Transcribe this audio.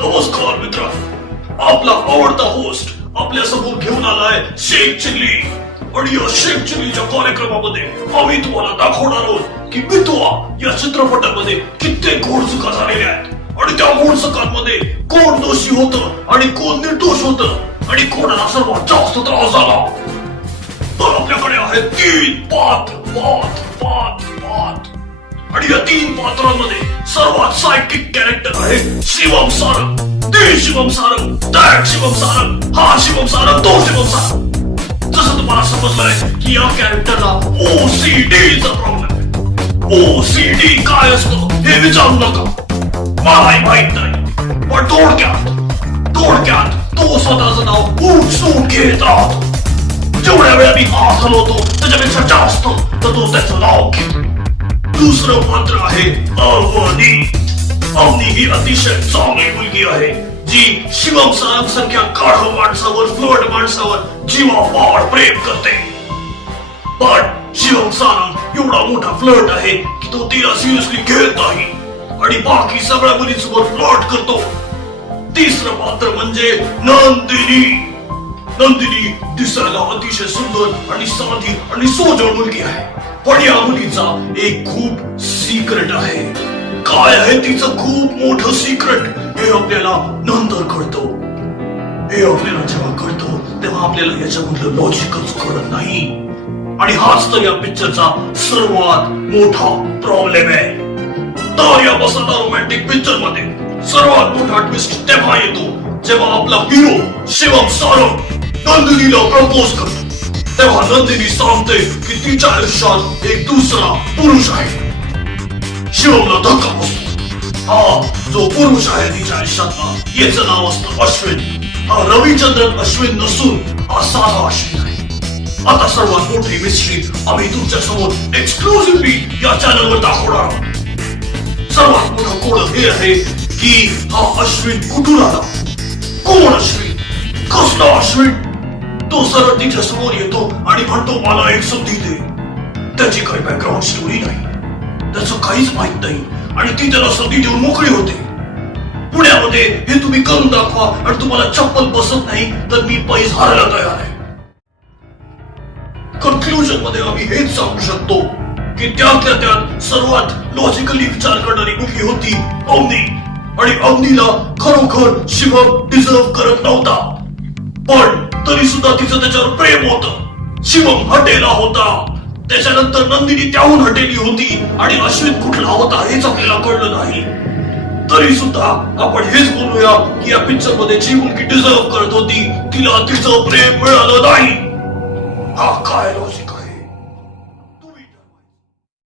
नमस्कार मित्र, आपला आवडता होस्ट आपल्या समोर घेऊन आलाय शेख चिल्ली. आणि या शेख चिल्लीच्या कार्यक्रमामध्ये आम्ही तुम्हाला दाखवणार आहोत की मितवा या चित्रपटामध्ये कित्येक घोडचुका झालेल्या आहेत आणि त्या घोडचुकांमध्ये कोण दोषी होतं आणि कोण निर्दोष होतं आणि कोणाला सर्वात जास्त त्रास झाला. तर आपल्याकडे आहेत तीन पात्र आणि या तीन पात्रांमध्ये सर्वात सायकिक कॅरेक्टर आहे शिवम सारंग. ते शिवम सारंग, दॅट शिवम सारंग, हा शिवम सारंग, तो शिवम सारंग. जसं तुम्हाला समजलंय की या कॅरेक्टरला OCDचा प्रॉब्लेम आहे. OCD काय असतं हे विचारू नका, मलाही माहित नाही. पण थोडक्यात तो स्वतःचं नाव उठसूट घेत राहतो. जेवढ्या वेळा मी हात हलवतो त्याच्यापेक्षा जास्त तर तो त्याचं नाव घेतो. दुसरं पात्र आहे अवनी. अवनी ही अतिशय चांगली मुलगी आहे जी शिवम सारंग सारख्या गाढव माणसावर, फ्लर्ट माणसावर जीवापाड प्रेम करते. पण शिवम सारंग एवढा मोठा फ्लर्ट आहे की तो तिला सिरियसली घेत नाही आणि बाकी सगळ्या मुलींसोबत फ्लर्ट करतो. तिसरं पात्र म्हणजे नंदिनी. नंदिनी दिसायला अतिशय सुंदर आणि साधी आणि सोजळ मुलगी आहे. पण या मुलीचा एक खूप सिक्रेट आहे. काय आहे तिचं खूप मोठं सिक्रेट हे आपल्याला नंतर कळतं. हे आपल्याला जेव्हा कळतं तेव्हा आपल्याला याच्यामधलं लॉजिकच कळत नाही. आणि हाच तर या पिक्चरचा सर्वात मोठा प्रॉब्लेम आहे. तर या बसंता रोमॅन्टिक पिक्चर मध्ये सर्वात मोठा ट्विस्ट तेव्हा येतो जेव्हा आपला हिरो शिवम सारंग नंदिनीला प्रपोज करतो. तेव्हा नंदिनी सांगते की तिच्या आयुष्यात एक दुसरा पुरुष आहे. शिवमला धक्का बसतो. हा जो पुरुष आहे तिच्या आयुष्यातला याचं नाव असतं अश्विन. हा रविचंद्रन अश्विन नसून हा साधा अश्विन आहे. आता सर्वात मोठी मिस्ट्री आम्ही तुमच्या समोर एक्सक्लुझिव्हली या चॅनलवर दाखवणार आहोत. सर्वात मोठं कोड हे आहे की हा अश्विन कुठून आला, कोण अश्विन, कसला अश्विन. तो सरळ तिच्या समोर येतो आणि म्हणतो मला एक संधी दे. त्याची काही बॅकग्राऊंड स्टोरी नाही, त्याचं काहीच माहित नाही आणि ती त्याला संधी देऊन मोकळी होते. पुण्यामध्ये हे तुम्ही करून दाखवा आणि तुम्हाला चप्पल बसत नाही तर मी पैस हारायला तयार आहे. कन्क्लुजन मध्ये आम्ही हेच सांगू शकतो की त्यातल्या त्यात सर्वात लॉजिकली विचार करणारी मुलगी होती अवनी. आणि अवनीला खरोखर शिवम डिझर्व करत नव्हता. पण तरी सुद्धा तिचं त्याच्यावर प्रेम होतं. शिवम हटेला होता. त्याच्यानंतर नंदिनी त्याहून हटेली होती आणि अश्विन कुठला होता हेच आपल्याला कळलं नाही. तरी सुद्धा आपण हेच बोलूया की या पिक्चर मध्ये जी मुलगी डिझर्व करत होती तिला तिचं प्रेम मिळालं नाही. हा काय लॉजिक